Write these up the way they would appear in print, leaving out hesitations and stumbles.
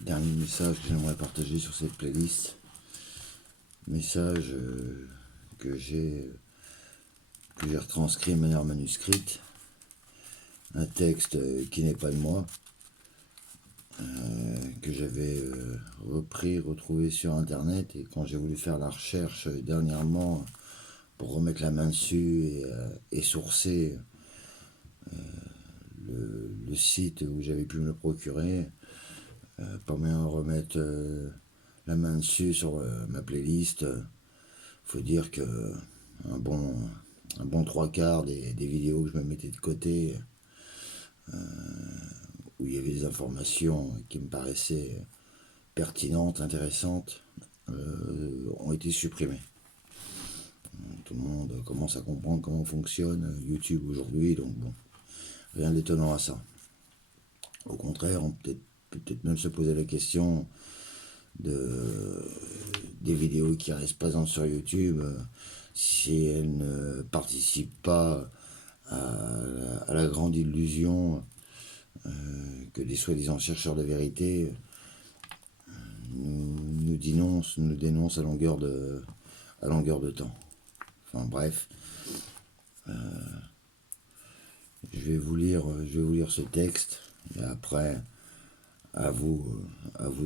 Dernier message que j'aimerais partager sur cette playlist. Message que j'ai retranscrit de manière manuscrite. Un texte qui n'est pas de moi, que j'avais retrouvé sur internet, et quand j'ai voulu faire la recherche dernièrement pour remettre la main dessus et sourcer le site où j'avais pu me le procurer, pas moyen de remettre la main dessus sur ma playlist. Faut dire que un bon trois quarts des vidéos que je me mettais de côté, où il y avait des informations qui me paraissaient pertinentes, intéressantes, ont été supprimées. Tout le monde commence à comprendre comment fonctionne YouTube aujourd'hui, donc bon, rien d'étonnant à ça. Au contraire, on peut-être même se poser la question des vidéos qui restent présentes sur YouTube, si elles ne participent pas à la grande illusion que des soi-disant chercheurs de vérité nous dénoncent à longueur de temps. Enfin bref, je vais vous lire ce texte, et après, à vous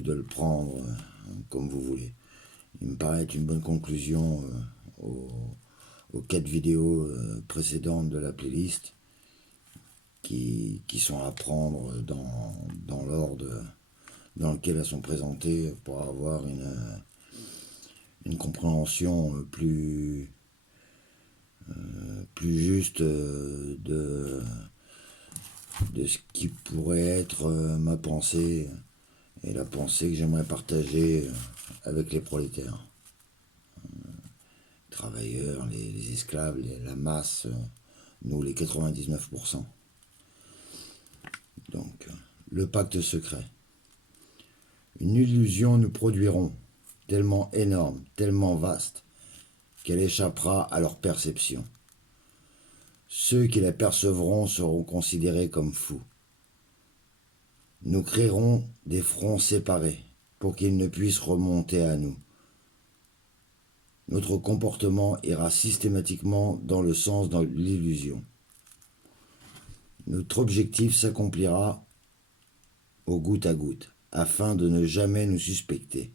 de le prendre comme vous voulez. Il me paraît être une bonne conclusion aux 4 vidéos précédentes de la playlist, qui sont à prendre dans l'ordre dans lequel elles sont présentées, pour avoir une compréhension plus juste de ce qui pourrait être ma pensée, et la pensée que j'aimerais partager avec les prolétaires, les travailleurs, les esclaves, la masse, nous les 99%. Donc, le pacte secret. Une illusion nous produiront, tellement énorme, tellement vaste, qu'elle échappera à leur perception. Ceux qui la percevront seront considérés comme fous. Nous créerons des fronts séparés pour qu'ils ne puissent remonter à nous. Notre comportement ira systématiquement dans le sens de l'illusion. Notre objectif s'accomplira au goutte à goutte, afin de ne jamais nous suspecter.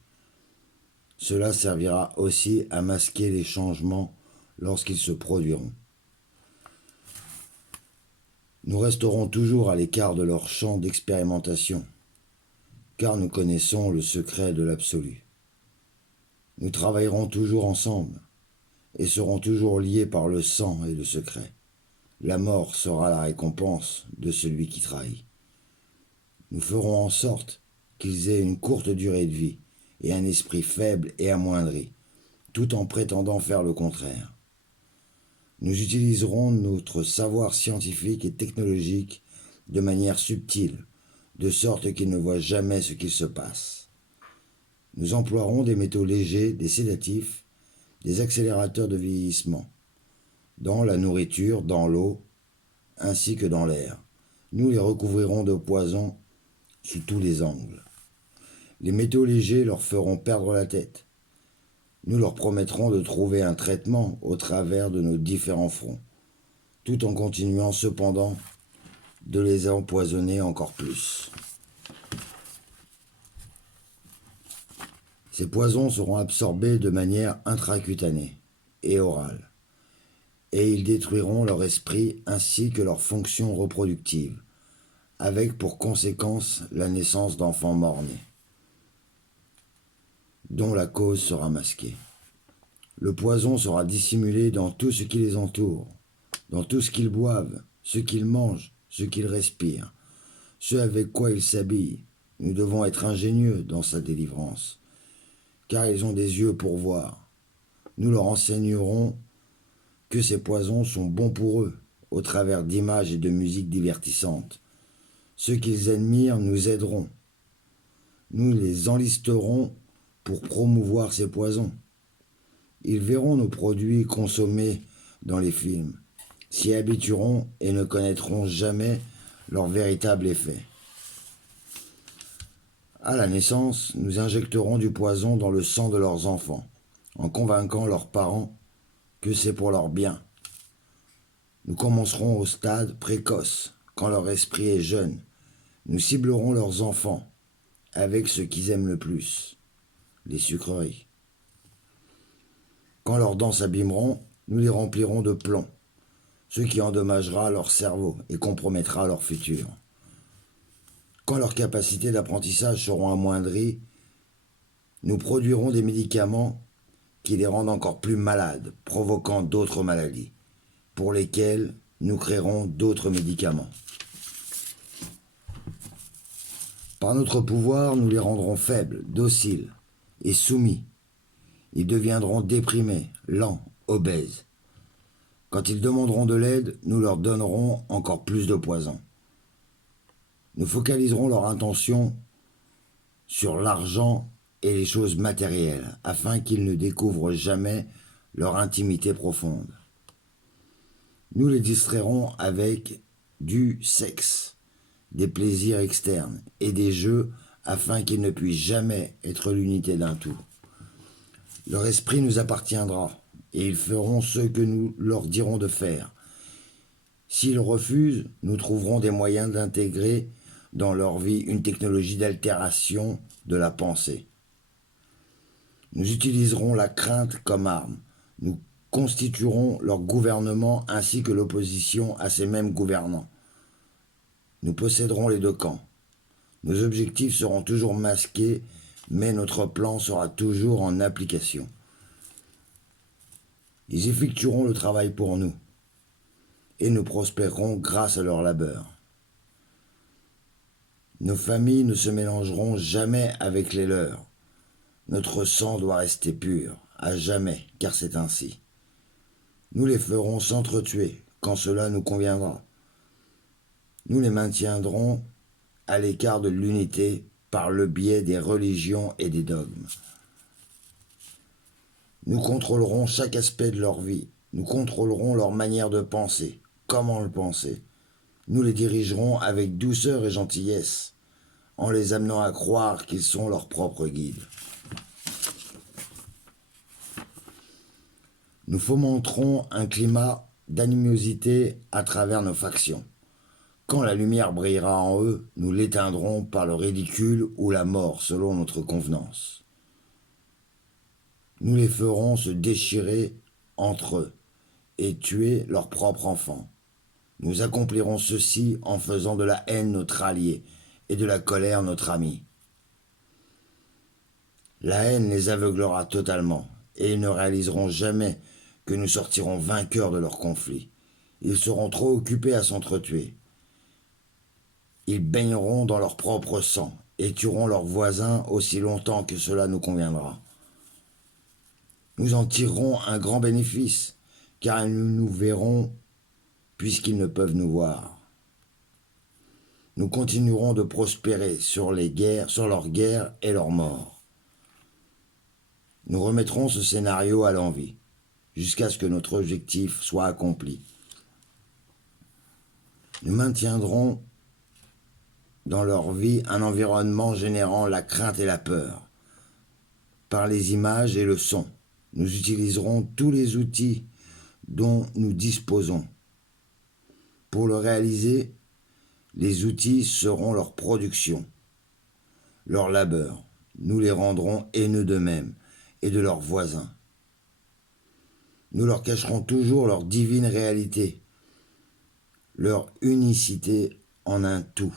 Cela servira aussi à masquer les changements lorsqu'ils se produiront. Nous resterons toujours à l'écart de leur champ d'expérimentation, car nous connaissons le secret de l'absolu. Nous travaillerons toujours ensemble, et serons toujours liés par le sang et le secret. La mort sera la récompense de celui qui trahit. Nous ferons en sorte qu'ils aient une courte durée de vie et un esprit faible et amoindri, tout en prétendant faire le contraire. Nous utiliserons notre savoir scientifique et technologique de manière subtile, de sorte qu'ils ne voient jamais ce qu'il se passe. Nous emploierons des métaux légers, des sédatifs, des accélérateurs de vieillissement, dans la nourriture, dans l'eau, ainsi que dans l'air. Nous les recouvrirons de poison sous tous les angles. Les métaux légers leur feront perdre la tête. Nous leur promettrons de trouver un traitement au travers de nos différents fronts, tout en continuant cependant de les empoisonner encore plus. Ces poisons seront absorbés de manière intracutanée et orale, et ils détruiront leur esprit ainsi que leurs fonctions reproductives, avec pour conséquence la naissance d'enfants morts-nés, dont la cause sera masquée. Le poison sera dissimulé dans tout ce qui les entoure, dans tout ce qu'ils boivent, ce qu'ils mangent, ce qu'ils respirent, ce avec quoi ils s'habillent. Nous devons être ingénieux dans sa délivrance, car ils ont des yeux pour voir. Nous leur enseignerons que ces poisons sont bons pour eux, au travers d'images et de musiques divertissantes. Ceux qu'ils admirent nous aideront. Nous les enlisterons pour promouvoir ces poisons. Ils verront nos produits consommés dans les films, s'y habitueront et ne connaîtront jamais leur véritable effet. À la naissance, nous injecterons du poison dans le sang de leurs enfants, en convainquant leurs parents que c'est pour leur bien. Nous commencerons au stade précoce, quand leur esprit est jeune. Nous ciblerons leurs enfants avec ce qu'ils aiment le plus, les sucreries. Quand leurs dents s'abîmeront, nous les remplirons de plomb, ce qui endommagera leur cerveau et compromettra leur futur. Quand leurs capacités d'apprentissage seront amoindries, nous produirons des médicaments qui les rendent encore plus malades, provoquant d'autres maladies, pour lesquelles nous créerons d'autres médicaments. Par notre pouvoir, nous les rendrons faibles, dociles et soumis. Ils deviendront déprimés, lents, obèses. Quand ils demanderont de l'aide, nous leur donnerons encore plus de poison. Nous focaliserons leur attention sur l'argent et les choses matérielles, afin qu'ils ne découvrent jamais leur intimité profonde. Nous les distrairons avec du sexe, des plaisirs externes et des jeux afin qu'ils ne puissent jamais être l'unité d'un tout. Leur esprit nous appartiendra et ils feront ce que nous leur dirons de faire. S'ils refusent, nous trouverons des moyens d'intégrer dans leur vie une technologie d'altération de la pensée. Nous utiliserons la crainte comme arme. Nous constituerons leur gouvernement ainsi que l'opposition à ces mêmes gouvernants. Nous posséderons les deux camps. Nos objectifs seront toujours masqués, mais notre plan sera toujours en application. Ils effectueront le travail pour nous, et nous prospérerons grâce à leur labeur. Nos familles ne se mélangeront jamais avec les leurs. Notre sang doit rester pur, à jamais, car c'est ainsi. Nous les ferons s'entretuer, quand cela nous conviendra. Nous les maintiendrons à l'écart de l'unité par le biais des religions et des dogmes. Nous contrôlerons chaque aspect de leur vie. Nous contrôlerons leur manière de penser, comment le penser. Nous les dirigerons avec douceur et gentillesse, en les amenant à croire qu'ils sont leurs propres guides. Nous fomenterons un climat d'animosité à travers nos factions. Quand la lumière brillera en eux, nous l'éteindrons par le ridicule ou la mort selon notre convenance. Nous les ferons se déchirer entre eux et tuer leurs propres enfants. Nous accomplirons ceci en faisant de la haine notre allié et de la colère notre ami. La haine les aveuglera totalement et ils ne réaliseront jamais que nous sortirons vainqueurs de leur conflit. Ils seront trop occupés à s'entretuer. Ils baigneront dans leur propre sang et tueront leurs voisins aussi longtemps que cela nous conviendra. Nous en tirerons un grand bénéfice, car ils nous verront puisqu'ils ne peuvent nous voir. Nous continuerons de prospérer sur leurs guerres et leurs morts. Nous remettrons ce scénario à l'envi, jusqu'à ce que notre objectif soit accompli. Nous maintiendrons dans leur vie un environnement générant la crainte et la peur. Par les images et le son, nous utiliserons tous les outils dont nous disposons. Pour le réaliser, les outils seront leur production, leur labeur. Nous les rendrons haineux d'eux-mêmes et de leurs voisins. Nous leur cacherons toujours leur divine réalité, leur unicité en un tout.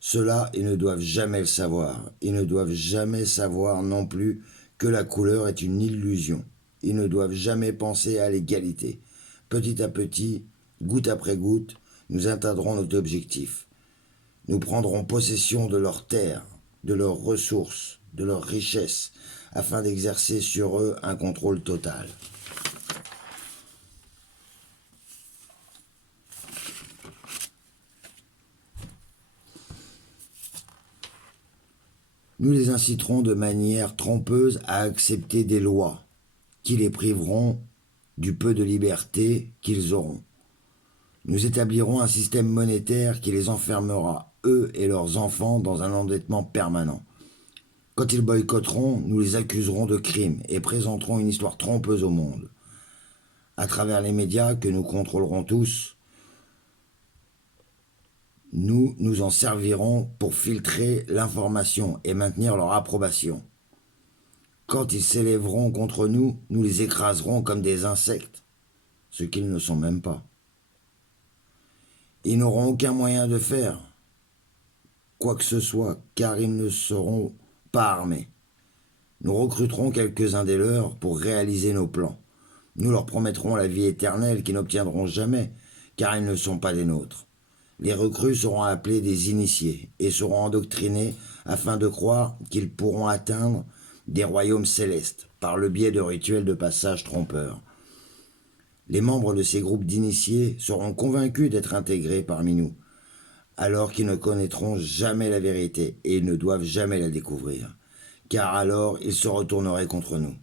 Cela, ils ne doivent jamais le savoir. Ils ne doivent jamais savoir non plus que la couleur est une illusion. Ils ne doivent jamais penser à l'égalité. Petit à petit, goutte après goutte, nous atteindrons notre objectif. Nous prendrons possession de leurs terres, de leurs ressources, de leurs richesses, afin d'exercer sur eux un contrôle total. Nous les inciterons de manière trompeuse à accepter des lois qui les priveront du peu de liberté qu'ils auront. Nous établirons un système monétaire qui les enfermera eux et leurs enfants, dans un endettement permanent. Quand ils boycotteront, nous les accuserons de crimes et présenterons une histoire trompeuse au monde. À travers les médias que nous contrôlerons tous, nous nous en servirons pour filtrer l'information et maintenir leur approbation. Quand ils s'élèveront contre nous, nous les écraserons comme des insectes, ce qu'ils ne sont même pas. Ils n'auront aucun moyen de faire quoi que ce soit, car ils ne seront pas armés. Nous recruterons quelques-uns des leurs pour réaliser nos plans. Nous leur promettrons la vie éternelle qu'ils n'obtiendront jamais, car ils ne sont pas des nôtres. Les recrues seront appelés des initiés et seront endoctrinés afin de croire qu'ils pourront atteindre des royaumes célestes par le biais de rituels de passage trompeurs. Les membres de ces groupes d'initiés seront convaincus d'être intégrés parmi nous, alors qu'ils ne connaîtront jamais la vérité et ils ne doivent jamais la découvrir, car alors ils se retourneraient contre nous.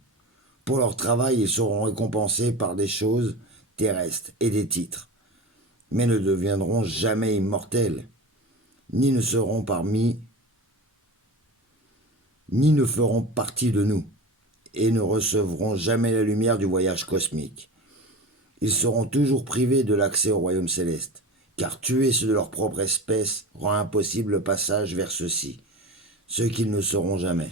Pour leur travail, ils seront récompensés par des choses terrestres et des titres, mais ne deviendront jamais immortels, ni ne seront parmi, ni ne feront partie de nous, et ne recevront jamais la lumière du voyage cosmique. Ils seront toujours privés de l'accès au royaume céleste, car tuer ceux de leur propre espèce rend impossible le passage vers ceux-ci, ceux qu'ils ne seront jamais.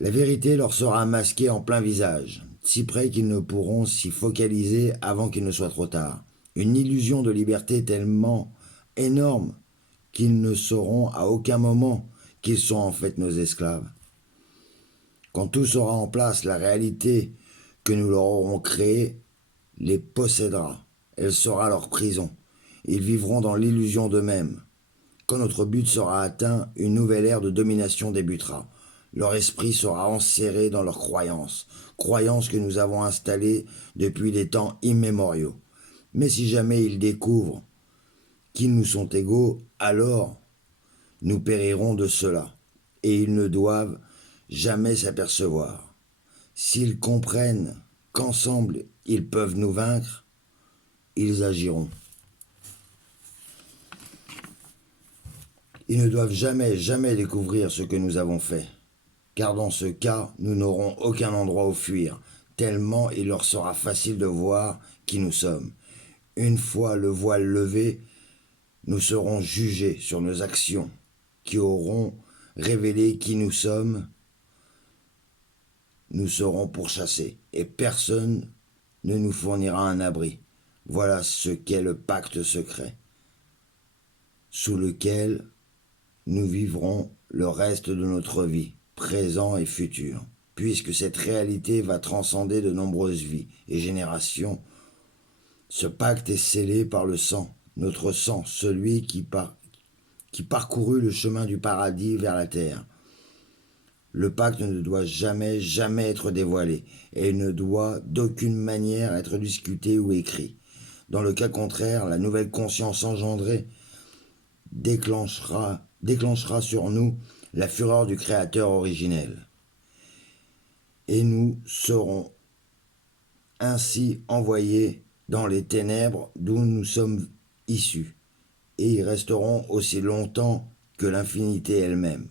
La vérité leur sera masquée en plein visage, si près qu'ils ne pourront s'y focaliser avant qu'il ne soit trop tard. Une illusion de liberté tellement énorme qu'ils ne sauront à aucun moment qu'ils sont en fait nos esclaves. Quand tout sera en place, la réalité que nous leur aurons créée les possédera. Elle sera leur prison. Ils vivront dans l'illusion d'eux-mêmes. Quand notre but sera atteint, une nouvelle ère de domination débutera. Leur esprit sera enserré dans leurs croyances, croyances que nous avons installées depuis des temps immémoriaux. Mais si jamais ils découvrent qu'ils nous sont égaux, alors nous périrons de cela, et ils ne doivent jamais s'apercevoir. S'ils comprennent qu'ensemble ils peuvent nous vaincre, ils agiront. Ils ne doivent jamais, jamais découvrir ce que nous avons fait, car dans ce cas, nous n'aurons aucun endroit où fuir, tellement il leur sera facile de voir qui nous sommes. Une fois le voile levé, nous serons jugés sur nos actions, qui auront révélé qui nous sommes. Nous serons pourchassés, et personne ne nous fournira un abri. Voilà ce qu'est le pacte secret, sous lequel nous vivrons le reste de notre vie, présent et futur, puisque cette réalité va transcender de nombreuses vies et générations. Ce pacte est scellé par le sang, notre sang, celui qui parcourut le chemin du paradis vers la terre. Le pacte ne doit jamais, jamais être dévoilé, et il ne doit d'aucune manière être discuté ou écrit. Dans le cas contraire, la nouvelle conscience engendrée déclenchera sur nous la fureur du Créateur originel. Et nous serons ainsi envoyés dans les ténèbres d'où nous sommes issus, et y resterons aussi longtemps que l'infinité elle-même.